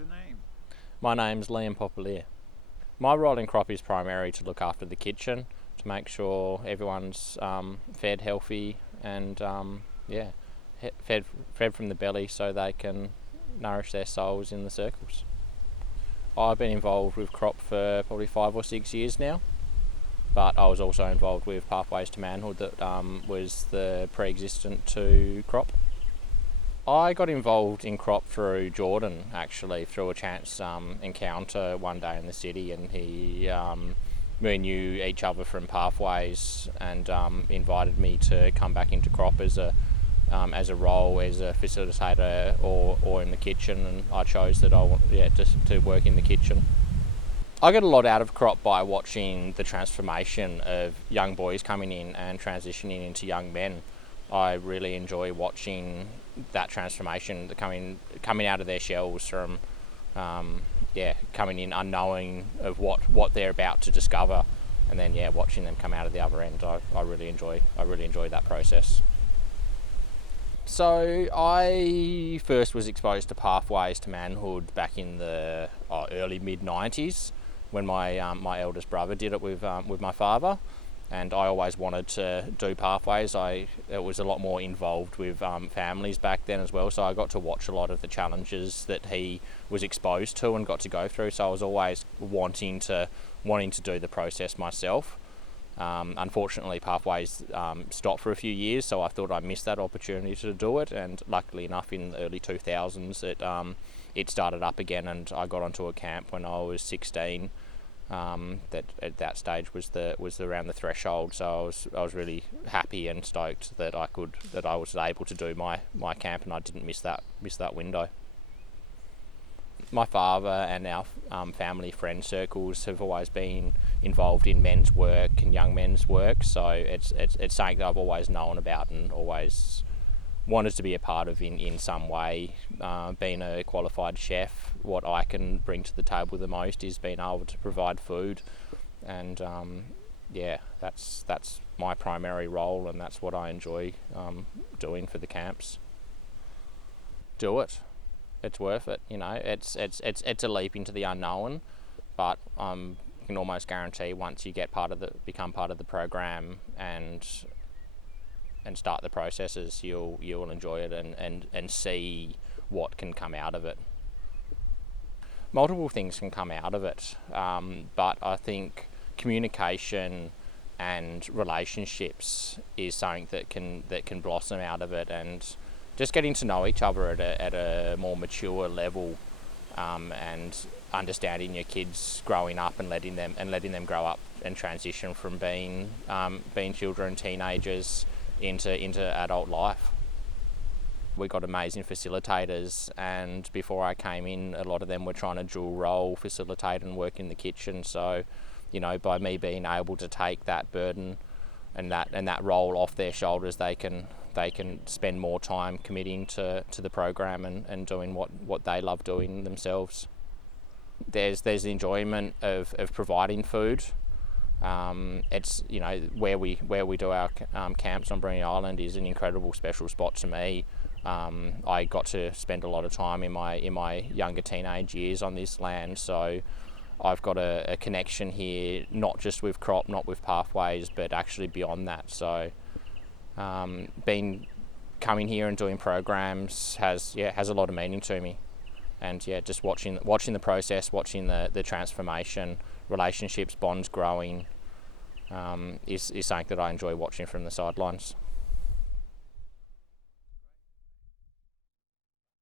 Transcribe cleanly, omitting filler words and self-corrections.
your name? My name's Liam Popelier. My role in crop is primarily to look after the kitchen, to make sure everyone's fed healthy and fed from the belly so they can nourish their souls in the circles. I've been involved with crop for probably 5 or 6 years now, but I was also involved with Pathways to Manhood that was the pre-existent to crop. I got involved in crop through Jordan, actually, through a chance encounter one day in the city, and we knew each other from Pathways and invited me to come back into crop as a role as a facilitator or in the kitchen, and I chose that I want to work in the kitchen. I get a lot out of crop by watching the transformation of young boys coming in and transitioning into young men. I really enjoy watching that transformation, coming out of their shells from coming in unknowing of what they're about to discover, and then watching them come out of the other end. I really enjoy that process. So I first was exposed to Pathways to Manhood back in the early mid-90s when my eldest brother did it with my father. And I always wanted to do Pathways. It was a lot more involved with families back then as well, so I got to watch a lot of the challenges that he was exposed to and got to go through. So I was always wanting to do the process myself. Unfortunately, Pathways stopped for a few years, so I thought I missed that opportunity to do it. And luckily enough, in the early 2000s, it started up again, and I got onto a camp when I was 16. That at that stage was around the threshold, so I was really happy and stoked that I was able to do my camp, and I didn't miss that window. My father and our family friend circles have always been involved in men's work and young men's work, so it's something that I've always known about and always wanted to be a part of in some way. Being a qualified chef, what I can bring to the table the most is being able to provide food, and that's my primary role, and that's what I enjoy doing for the camps. Do it. It's worth it. It's a leap into the unknown, but you can almost guarantee once you become part of the program and start the processes, you'll enjoy it and see what can come out of it. Multiple things can come out of it, but I think communication and relationships is something that can blossom out of it, and just getting to know each other at a more mature level, and understanding your kids growing up and letting them grow up and transition from being children, teenagers into adult life. We got amazing facilitators, and before I came in, a lot of them were trying to dual role, facilitate and work in the kitchen. So, by me being able to take that burden and that role off their shoulders, they can spend more time committing to the program and doing what they love doing themselves. There's the enjoyment of providing food. It's where we do our camps on Bruny Island is an incredible special spot to me. I got to spend a lot of time in my younger teenage years on this land, so I've got a connection here, not just with crop, not with Pathways, but actually beyond that. So coming here and doing programs has a lot of meaning to me, and just watching the process, watching the transformation, relationships, bonds growing, is something that I enjoy watching from the sidelines.